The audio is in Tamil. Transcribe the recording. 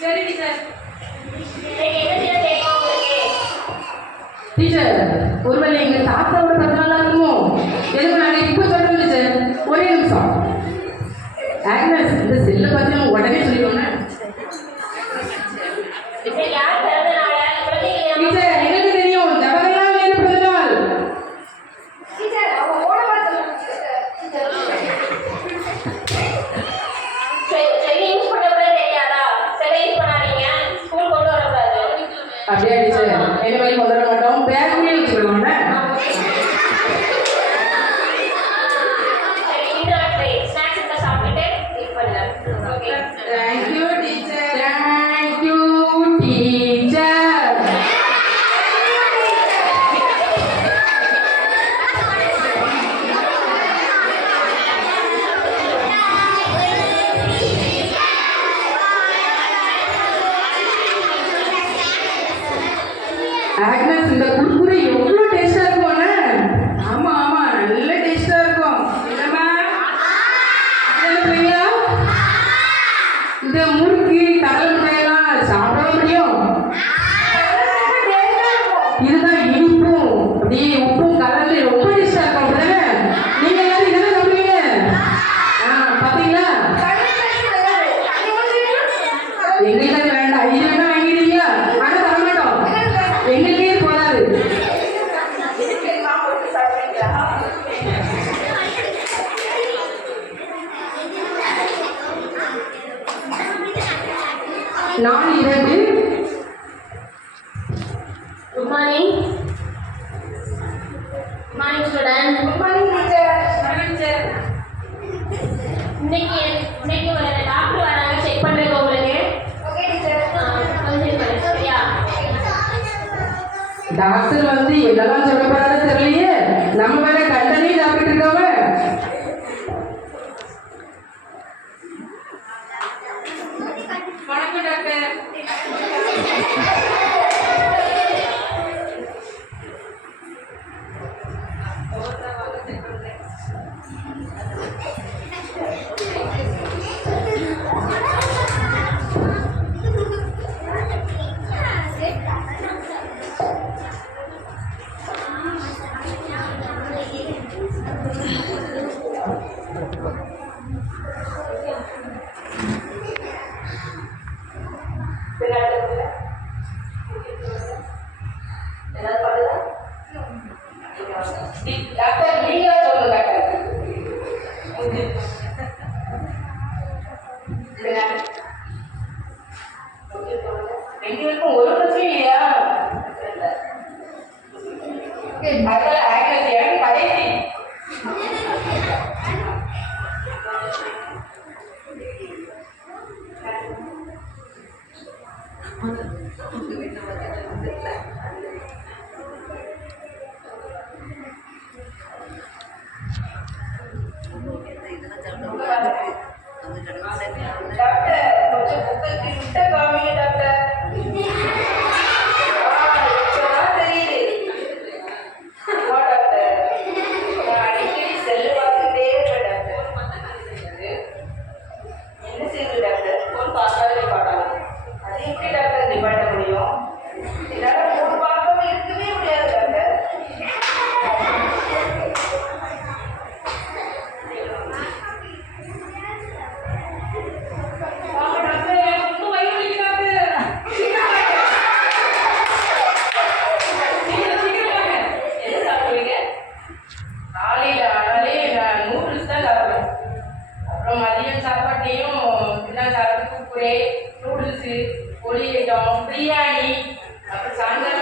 சரி டீச்சர். டீச்சர், ஒருவேளை எங்க தாத்தாவோட பிறந்தநாளா இருக்குமோ? எதுவும் நாங்க இப்போ சொல்றோம் டீச்சர். ஒரே நிமிஷம். ஆக்னஸ், இந்த செல்லை பார்த்து நம்ம உடனே சொல்லிடுவோம். டீச்சர், எங்களுக்கு தெரியும் ஜவஹர்லால் நேரு பிறந்தநாள். அப்படியா டீச்சர்? என்ன மாதிரி கொண்டு வர மாட்டோம், பேக்லேயே வச்சுக்கலாம்ல. Thank you teacher. Thank you teacher. Agnes, இந்த குர்குரே எவ்வளோ டேஸ்டா இருக்கும். ஆமா ஆமா, நல்ல டேஸ்டா இருக்கும். என்னம்மா பிரியா, இந்த முறுக்கு கடல் முட்டையெல்லாம் சாப்பிட முடியும்? இதுதான் இனிப்பும் அப்படியே உப்பும் கலந்து ரொம்ப டேஸ்டா இருக்கும். அப்படிதானே? நீங்க எல்லாரும் இதெல்லாம் சாப்பிடுவீங்க. பாத்தீங்களா? எங்களுக்கு அது வேண்டாம். இது வேணா வாங்கிடுவீங்களா? ஆனா தரமாட்டோம், எங்களுக்கே போடாது. நான் 2. Good morning. Good morning student. Good morning teacher. Morning teacher. இன்னைக்கு டாக்டர் வராங்க, செக் பண்றேன் உங்களுக்கு. Okay teacher. கொஞ்சம் சரியா? டாக்டர் வந்து என்னெல்லாம் சொல்ல போறாரு தெரியலையே. நம்ம வேற கண்டனே சாப்பிட்டு இருக்கோம். வணக்கம் டாக்டர். டாக்டர், நீங்க சொல்லுங்க டாக்டர். எங்களுக்கும் ஒரு பிரச்சனை இல்லையா? அதெல்லாம் ஆக்னஸ் எனக்கு கடைசி. டாக்டர், கொஞ்சம் புக்கை கிட்ட காமிங்க டாக்டர். தெரியுது. ஆமா டாக்டர், நான் அடிக்கடி செல்லு பார்த்துட்டே இருப்பேன் டாக்டர். என்ன செய்யுது டாக்டர்? ஃபோன் பார்க்காதே பார்க்கலாம். அது எப்படி டாக்டர் நிப்பாட்ட முடியும்? என்னால் ஃபோன் பார்க்காம இருக்கவே முடியாது டாக்டர். நூடுல்ஸு, பொடி ஐட்டம், பிரியாணி, அப்புறம் சாயங்காலம்